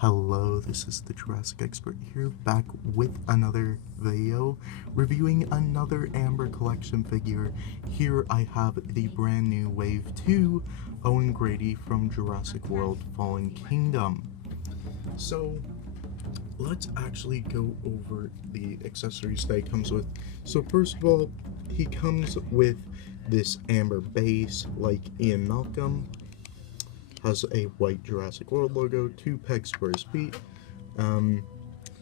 Hello, this is the Jurassic expert here, back with another video, reviewing another Amber collection figure. Here I have the brand new Wave 2 Owen Grady from Jurassic World Fallen Kingdom. So, let's actually go over the accessories that he comes with. So first of all, he comes with this amber base like Ian Malcolm. Has a white Jurassic World logo, 2 pegs for his feet.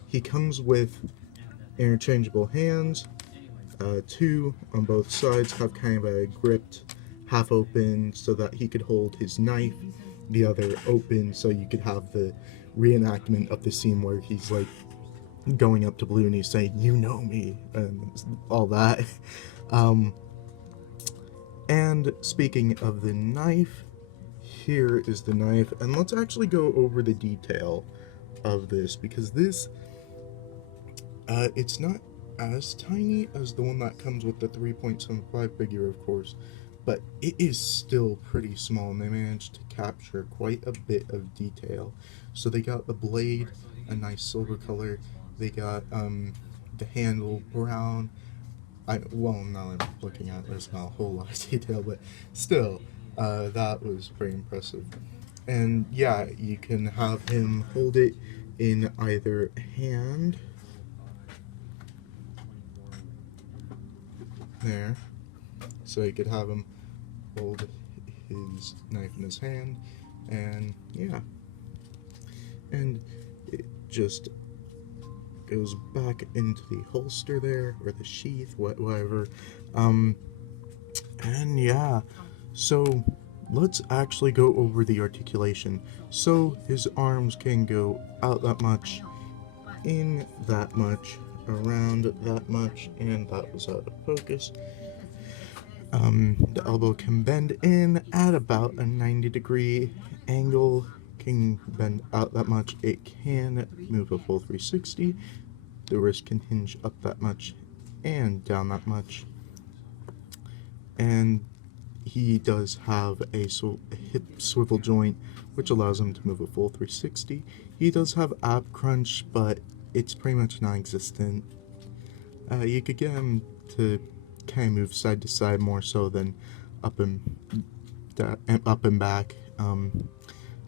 He comes with interchangeable hands, 2 on both sides, have kind of a gripped, half open so that he could hold his knife, the other open so you could have the reenactment of the scene where he's like going up to Blue and he's saying, "You know me," and all that. And speaking of the knife, here is the knife, and let's actually go over the detail of this, because this, it's not as tiny as the one that comes with the 3.75 figure, of course, but it is still pretty small, and they managed to capture quite a bit of detail. So they got the blade, a nice silver color, they got the handle brown. Well, now I'm looking at it, there's not a whole lot of detail, but still, that was pretty impressive. And yeah, you can have him hold it in either hand. There. So you could have him hold his knife in his hand, and yeah. And it just goes back into the holster there, or the sheath, whatever. And yeah, so let's actually go over the articulation. So his arms can go out that much, in that much, around that much, and that was out of focus. The elbow can bend in at about a 90-degree angle, can bend out that much, it can move a full 360, the wrist can hinge up that much and down that much, and he does have a hip swivel joint, which allows him to move a full 360. He does have ab crunch, but it's pretty much non-existent. You could get him to kind of move side to side more so than up and back.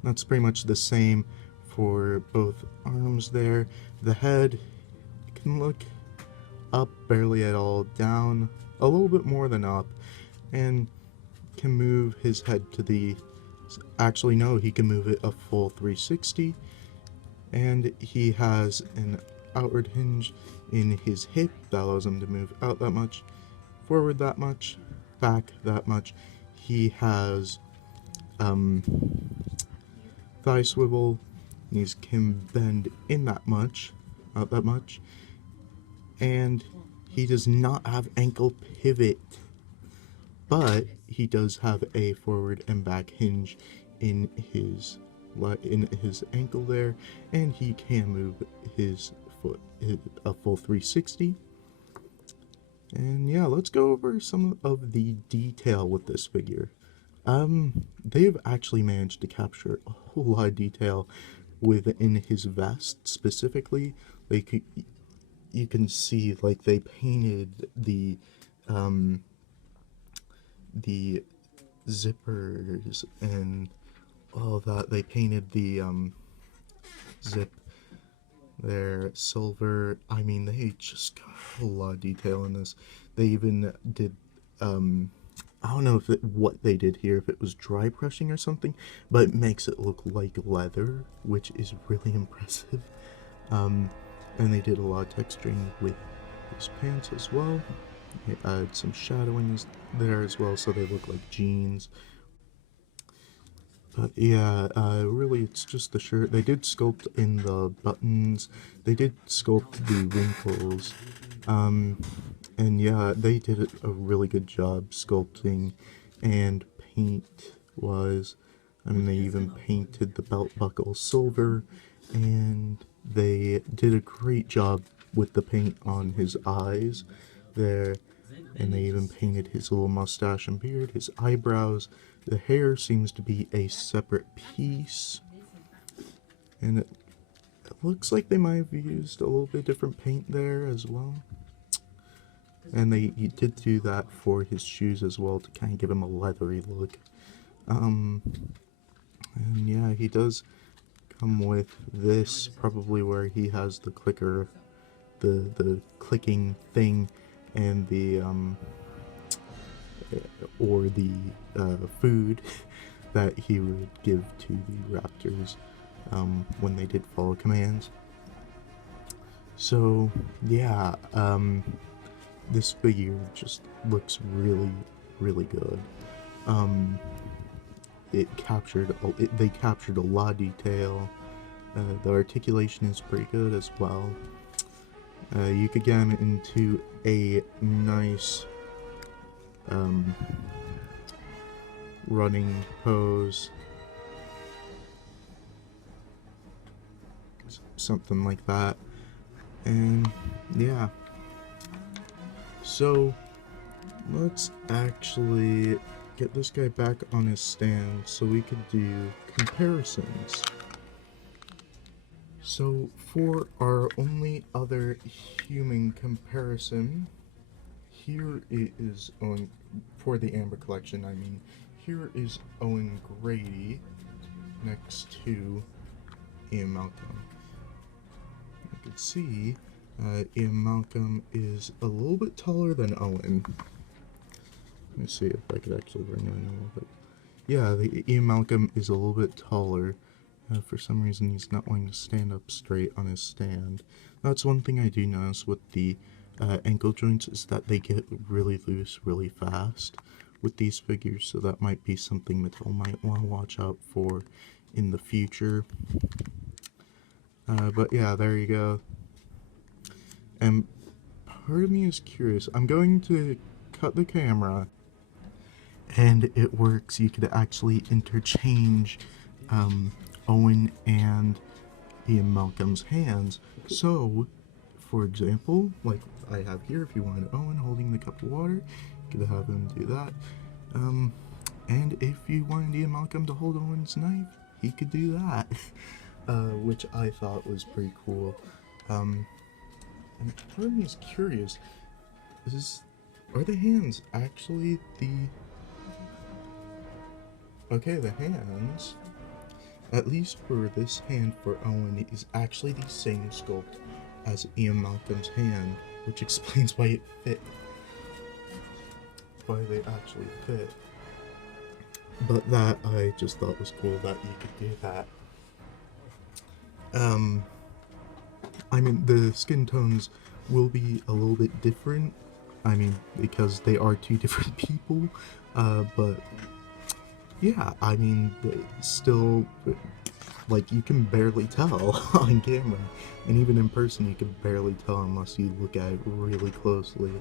That's pretty much the same for both arms there. The head can look up barely at all, down a little bit more than up, and can move his head to the, actually no, he can move it a full 360, and he has an outward hinge in his hip that allows him to move out that much, forward that much, back that much. He has thigh swivel, and he can bend in that much, out that much, and he does not have ankle pivot, but he does have a forward and back hinge in his ankle there, and he can move his foot a full 360. And yeah, let's go over some of the detail with this figure. They've actually managed to capture a whole lot of detail within his vest specifically. Like, you can see, like, they painted the zippers and all that. They painted the zip there silver. I mean, they just got a whole lot of detail in this. They even did I don't know what they did here, if it was dry brushing or something, but it makes it look like leather, which is really impressive. And they did a lot of texturing with his pants as well. They added some shadowing there as well, so they look like jeans. But yeah, really it's just the shirt. They did sculpt in the buttons, they did sculpt the wrinkles, and yeah, they did a really good job sculpting and paint-wise. I mean, they even painted the belt buckle silver, and they did a great job with the paint on his eyes there, and they even painted his little mustache and beard, his eyebrows. The hair seems to be a separate piece, and It looks like they might have used a little bit different paint there as well. And he did do that for his shoes as well to kind of give him a leathery look. And yeah, he does come with this, probably where he has the clicker, the clicking thing, and the or the food that he would give to the raptors when they did follow commands. So yeah, this figure just looks really, really good. They captured a lot of detail. The articulation is pretty good as well. You could get him into a nice running pose, something like that. And yeah, so let's actually get this guy back on his stand so we could do comparisons. So for our only other human comparison, here is Owen, for the Amber collection I mean, here is Owen Grady next to Ian Malcolm. You can see Ian Malcolm is a little bit taller than Owen. Let me see if I could actually bring it in a little bit. Yeah, the Ian Malcolm is a little bit taller. For some reason, he's not wanting to stand up straight on his stand. That's one thing I do notice with the ankle joints, is that they get really loose really fast with these figures, so that might be something Mattel might want to watch out for in the future. But yeah, there you go. And part of me is curious. I'm going to cut the camera, and it works. You could actually interchange Owen and Ian Malcolm's hands. So, for example, like I have here, if you wanted Owen holding the cup of water, you could have him do that. And if you wanted Ian Malcolm to hold Owen's knife, he could do that, which I thought was pretty cool. And part of me is curious, are the hands actually the... Okay, the hands, at least for this hand for Owen, is actually the same sculpt as Ian Malcolm's hand, which explains why it fit. Why they actually fit. But that I just thought was cool that you could do that. I mean, the skin tones will be a little bit different, I mean, because they are two different people, but yeah, I mean, still, like, you can barely tell on camera, and even in person you can barely tell unless you look at it really closely.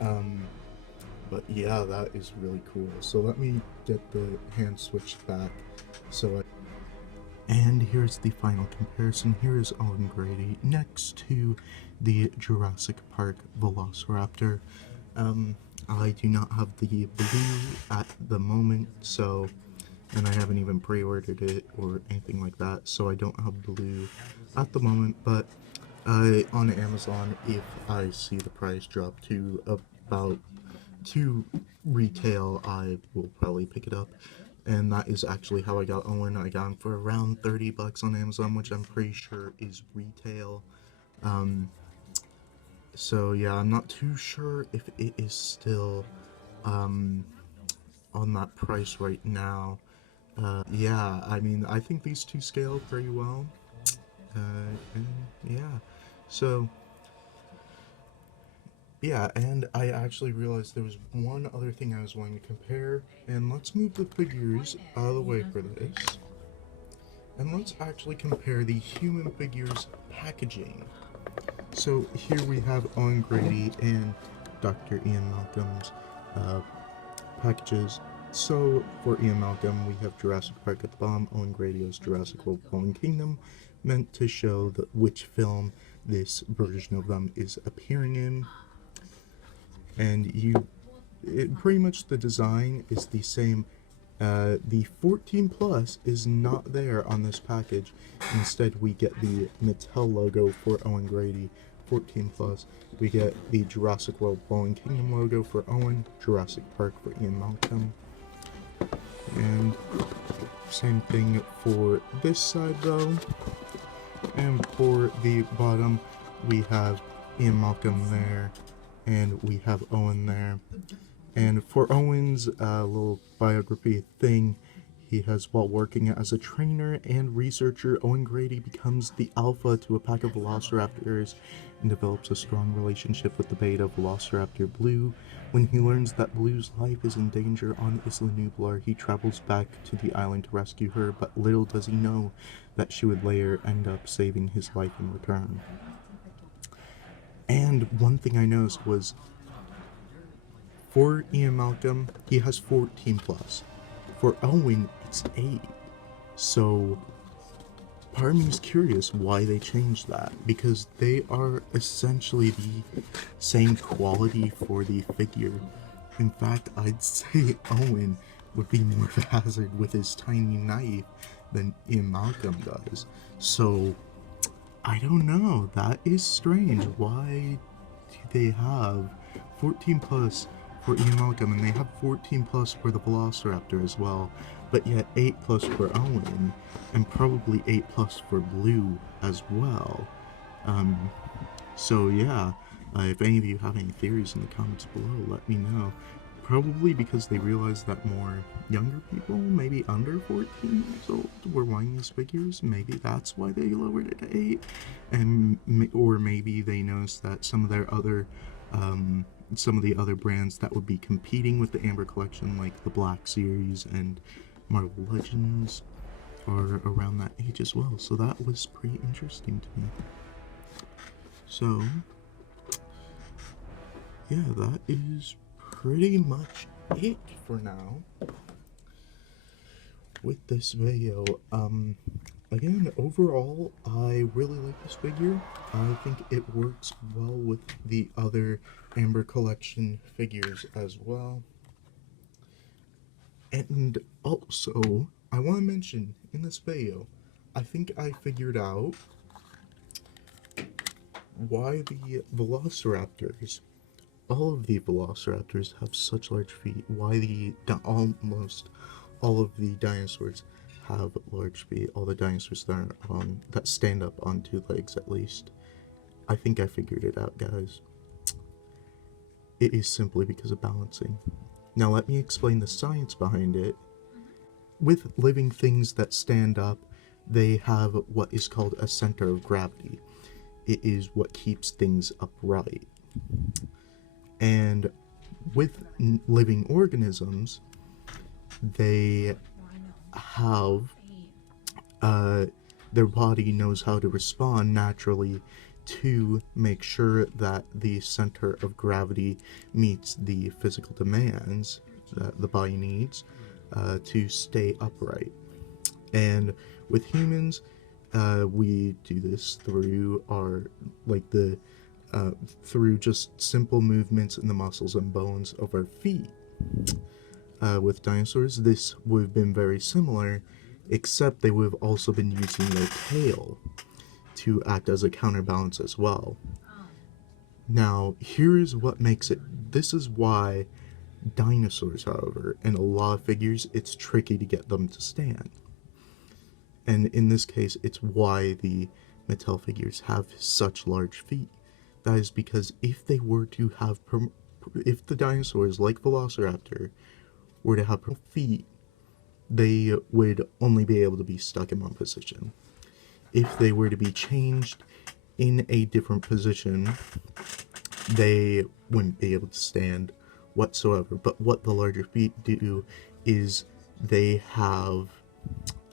But yeah, that is really cool. So let me get the hand switched back. And here's the final comparison. Here is Owen Grady next to the Jurassic Park Velociraptor. I do not have the blue at the moment, so, and I haven't even pre-ordered it or anything like that, so I don't have blue at the moment, but on Amazon, if I see the price drop to about to retail, I will probably pick it up. And that is actually how I got Owen. I got him for around 30 bucks on Amazon, which I'm pretty sure is retail. So yeah, I'm not too sure if it is still on that price right now. Yeah, I mean, I think these two scale pretty well. And yeah, so yeah, and I actually realized there was one other thing I was wanting to compare, and let's move the figures out of the way for this. And let's actually compare the human figures packaging. So here we have Owen Grady and Dr. Ian Malcolm's packages. So for Ian Malcolm, we have Jurassic Park at the bottom, Owen Grady has Jurassic World Fallen Kingdom, meant to show which film this version of them is appearing in. And pretty much the design is the same The 14 plus is not there on this package. Instead, we get the Mattel logo for Owen Grady, 14 plus. We get the Jurassic World Fallen Kingdom logo for Owen, Jurassic Park for Ian Malcolm, and same thing for this side though. And for the bottom, we have Ian Malcolm there, and we have Owen there. And for Owen's little biography thing, he has, while working as a trainer and researcher, Owen Grady becomes the alpha to a pack of velociraptors and develops a strong relationship with the beta Velociraptor Blue. When he learns that Blue's life is in danger on Isla Nublar, he travels back to the island to rescue her, but little does he know that she would later end up saving his life in return. And one thing I noticed was, for Ian Malcolm, he has 14 plus. For Owen, it's 8. So, part of me is curious why they changed that, because they are essentially the same quality for the figure. In fact, I'd say Owen would be more of a hazard with his tiny knife than Ian Malcolm does. So, I don't know. That is strange. Why do they have 14 plus for Ian Malcolm, and they have 14 plus for the Velociraptor as well, but yet 8 plus for Owen, and probably 8 plus for Blue as well. So yeah, if any of you have any theories in the comments below, let me know. Probably because they realized that more younger people, maybe under 14 years old, were buying these figures. Maybe that's why they lowered it to 8, and or maybe they noticed that some of the other brands that would be competing with the Amber Collection, like the Black Series and Marvel Legends, are around that age as well. So that was pretty interesting to me. So, yeah, that is pretty much it for now with this video. Again, overall, I really like this figure. I think it works well with the other Amber Collection figures as well. And also, I want to mention in this video, I think I figured out why the Velociraptors, all of the Velociraptors have such large feet, why almost all of the dinosaurs have large feet, all the dinosaurs that stand up on 2 legs at least. I think I figured it out, guys. It is simply because of balancing. Now let me explain the science behind it. With living things that stand up, they have what is called a center of gravity. It is what keeps things upright. And with living organisms, they have their body knows how to respond naturally to make sure that the center of gravity meets the physical demands that the body needs to stay upright. And with humans, we do this through through just simple movements in the muscles and bones of our feet. With dinosaurs, this would have been very similar, except they would have also been using their tail to act as a counterbalance as well. Now, here's what makes it. This is why dinosaurs, however, in a lot of figures, it's tricky to get them to stand. And in this case, it's why the Mattel figures have such large feet. That is because if they were to have, if the dinosaurs, like Velociraptor, were to have feet, they would only be able to be stuck in one position. If they were to be changed in a different position, they wouldn't be able to stand whatsoever. But what the larger feet do is they have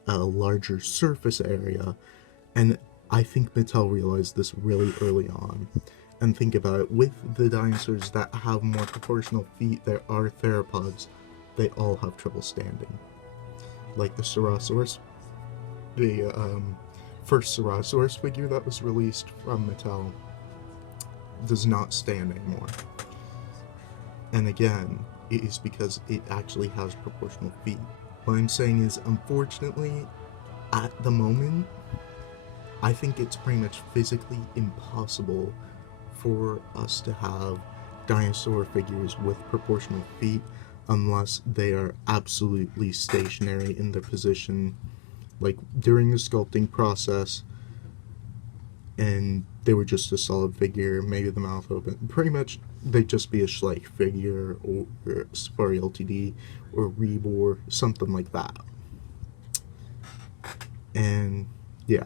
a larger surface area, and I think Mattel realized this really early on. And think about it, with the dinosaurs that have more proportional feet, there are theropods, they all have trouble standing. Like the Ceratosaurus, the first Ceratosaurus figure that was released from Mattel does not stand anymore. And again, it is because it actually has proportional feet. What I'm saying is, unfortunately, at the moment, I think it's pretty much physically impossible for us to have dinosaur figures with proportional feet unless they are absolutely stationary in their position, like during the sculpting process, and they were just a solid figure, maybe the mouth open. Pretty much, they'd just be a Schleich figure or Safari Ltd. Or Rebor, something like that. And yeah,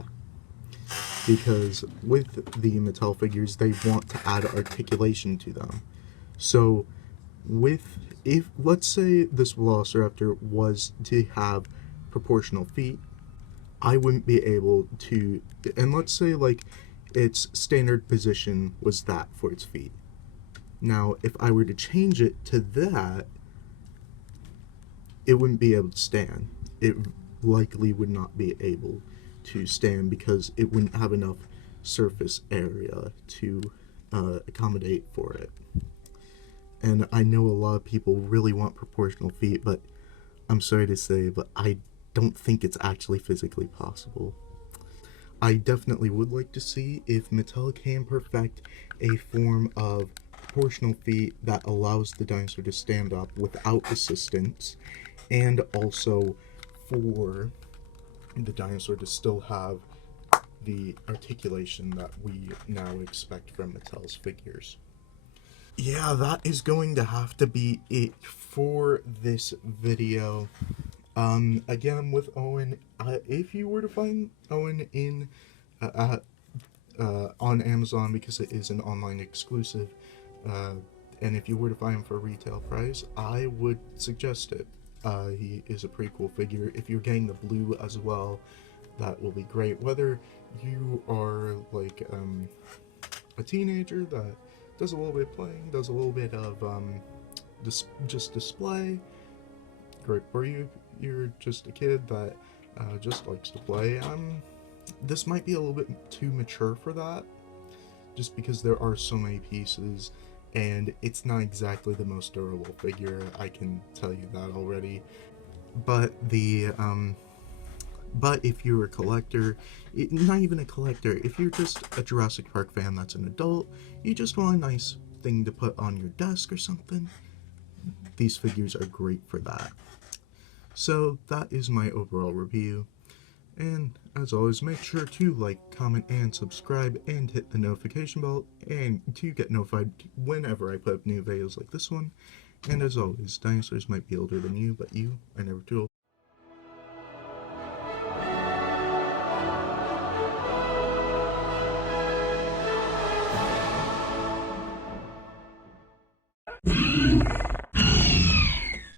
because with the Mattel figures, they want to add articulation to them. So if let's say this Velociraptor was to have proportional feet, I wouldn't be able to, and let's say like its standard position was that for its feet. Now, if I were to change it to that, it wouldn't be able to stand. It likely would not be able to stand because it wouldn't have enough surface area to accommodate for it. And I know a lot of people really want proportional feet, but I'm sorry to say, but I don't think it's actually physically possible. I definitely would like to see if Mattel can perfect a form of proportional feet that allows the dinosaur to stand up without assistance, and also for the dinosaur to still have the articulation that we now expect from Mattel's figures. Yeah, that is going to have to be it for this video. Again, with Owen, if you were to find Owen in on Amazon, because it is an online exclusive, and if you were to find him for a retail price, I would suggest it. He is a pretty cool figure. If you're getting the blue as well, that will be great. Whether you are like a teenager that does a little bit of playing, does a little bit of just display, great. Or you're just a kid that just likes to play. This might be a little bit too mature for that, just because there are so many pieces, and it's not exactly the most durable figure, I can tell you that already. But but if you're a collector, not even a collector, if you're just a Jurassic Park fan that's an adult, you just want a nice thing to put on your desk or something, these figures are great for that. So that is my overall review. And as always, make sure to like, comment, and subscribe, and hit the notification bell, and to get notified whenever I put up new videos like this one. And as always, dinosaurs might be older than you, but you are never too old.